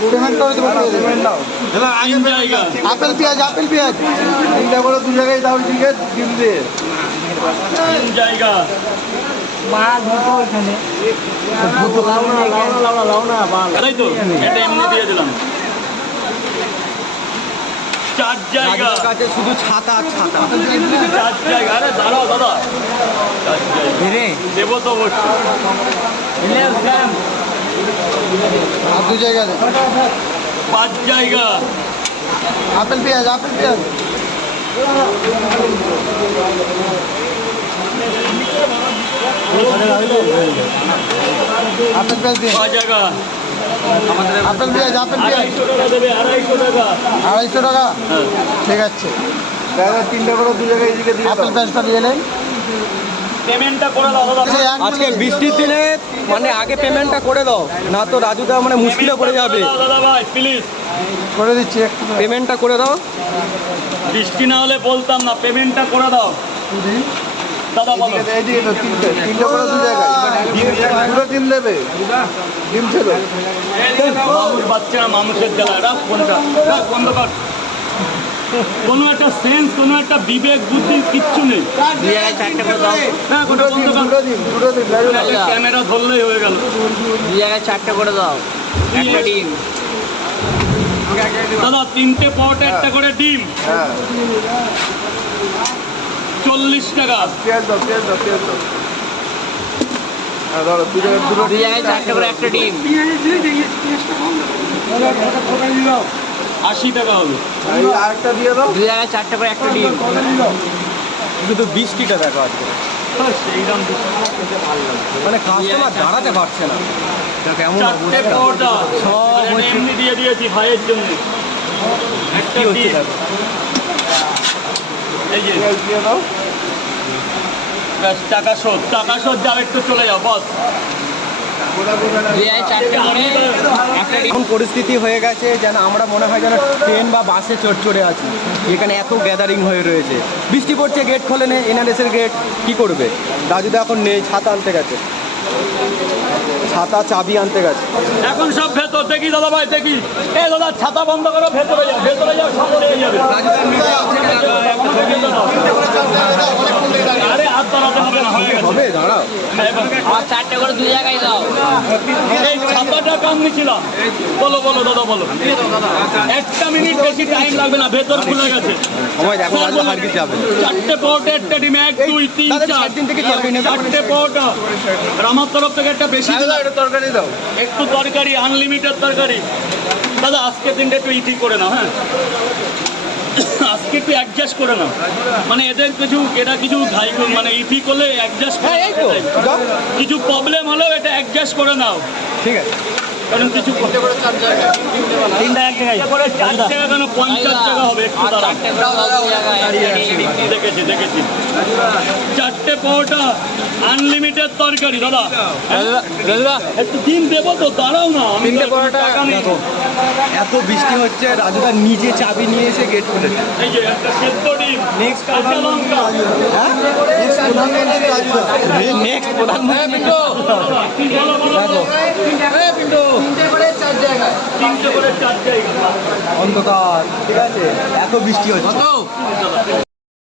Payment করে দেবো apple পেঁয়াজ তিনটা করে দু জায়গায় দাও টিকিট ডিম দিয়ে জায়গা তাই তো এটা এমনি দিয়ে দিলাম। 4 জায়গা কাছে শুধু ছাতা 4 জায়গা। আরে দাঁড়াও দাদা, 4 জায়গা দেবো তো অবশ্যই। আর দু জায়গা 5 জায়গা আপেল পেঁয়াজ আপেল পেঁয়াজ দিন 6 জায়গা আপেল পেঁয়াজ 250 টাকা দেবে। 250 টাকা 250 টাকা ঠিক আছে দাদা তিনটা করে দু জায়গায় এদিকে দিয়ে আপেল পেঁয়াজটা দিয়ে নেন পেমেন্টটা করে দাও দাদা। আজকে বৃষ্টির দিনে মানে আগে পেমেন্টটা করে দাও, না তো রাজুদা মানে মুশকিলে পড়ে যাবে। দাদা ভাই প্লিজ করে দিচ্ছি একটু পেমেন্টটা করে দাও। বৃষ্টি না হলে বলতাম না, পেমেন্টটা করে দাও দাদা। বলো এইদিকে তো তিনটা করে দু জায়গায় পুরো ডিম দেবে ডিম ছিল মানুষ বাচ্চা মানুষের জ্বালা রাখ ফোনটা, রাখ বন্ধ কর। কোনো একটা সেন্স, কোনো একটা বিবেক বুদ্ধি কিচ্ছু নেই। হ্যাঁ, দুটো বন্ধ কর। দুটো দিন ক্যামেরা ধরলেই হয়ে গেল। 2 জায়গায় 4টে করে দাও, একটা ডিম। দাদা 3টে পট একটা করে ডিম, হ্যাঁ 40 টাকা। পেঁয়াজ দাও হ্যাঁ ধরো দু জায়গায় 2 জায়গায় 4টে করে একটা ডিম। 80 টাকা হবে। আরেকটা দিয়ে দাও 2 জায়গায় 4টে করে একটা ডিম। শুধু বৃষ্টিটা দেখো আজকে, সেই দাম মানে কাস্টমার দাঁড়াতে পারছে না। কেমন 4টে পরোটা সব হচ্ছে এমনি দিয়ে দিয়েছি ভাইয়ের জন্য। একটা কি হচ্ছে ডিম, দেখো। এই যে পেঁয়াজ দিয়ে দাও ব্যাস, টাকা শোধ যাও, একটু চলে যাও বস। 2 জায়গায় 4টে করে একটা ডিম। এমন পরিস্থিতি হয়ে গেছে যেন আমরা মনে হয় যেন ট্রেন বা বাসে চড়ে আছি। এখানে এত গ্যাদারিং হয়ে রয়েছে, বৃষ্টি পড়ছে, গেট খোলে নেই, এনআরএসের গেট কি করবে। রাজুদা এখন নেই, ছাতা আনতে গেছে, ছাতা চাবি আনতে গেছে। এখন সব ভেতর দেখি দাদা ভাই, দেখি। এই দাদা ছাতা বন্ধ করো, ভেতরে যাও সব হয়ে যাবে। আরে হাত দাঁড়াতে হবে না, হয়ে গেছে। হবে দাঁড়াও, আর 4টে করে 2 জায়গায় দাও। এই ছাতাটা কম নিছিলাম। বলো দাদা বলো। 1 মিনিট বেশি টাইম লাগবে না, ভেতর খুলে গেছে। সময় দেখো, রাজুদা হারগিজ যাবে। 4টে পরোটা একটা ডিম, 1 2 3 দাদা 4 4 দিন থেকে চর্বি নেবে। 4টে পরোটা। আর আমার তরফ থেকে একটা বেশি দিলাম। তরকারি দাও একটু তরকারি, আনলিমিটেড তরকারি। দাদা আজকে দিনটা একটু ইটি করে নাও, হ্যাঁ আজকে একটু অ্যাডজাস্ট করে নাও। মানে এদের কিছু ঘাই মানে ইটি করলে অ্যাডজাস্ট, কিছু প্রবলেম হলেও এটা অ্যাডজাস্ট করে নাও, ঠিক আছে। কারণ কিছু তিনটা এক জায়গায় করে 4 টাকা কেন 50 টাকা হবে, একটু দাঁড়াও। 4টে করে দাও 2 জায়গায় একটা ডিম। দেখেছি 4টে পরোটা, আনলিমিটেড তরকারি। দাদা একটু ডিম দেবো তো, দাঁড়াও না। আমি তিনটে তো পরোটা টাকা নেই। দেখো, এত বৃষ্টি হচ্ছে, রাজুদা নিজে চাবি নিয়ে এসে গেট খুলেছে। এই যে একটা সেদ্ধ ডিম, নেক্সট কাঁচা লঙ্কা। নেক্সট প্রধানমন্ত্রী বলো দেখো, 3টে করে 4 জায়গা। অন্ধকার, ঠিক আছে, এত বৃষ্টি হচ্ছে।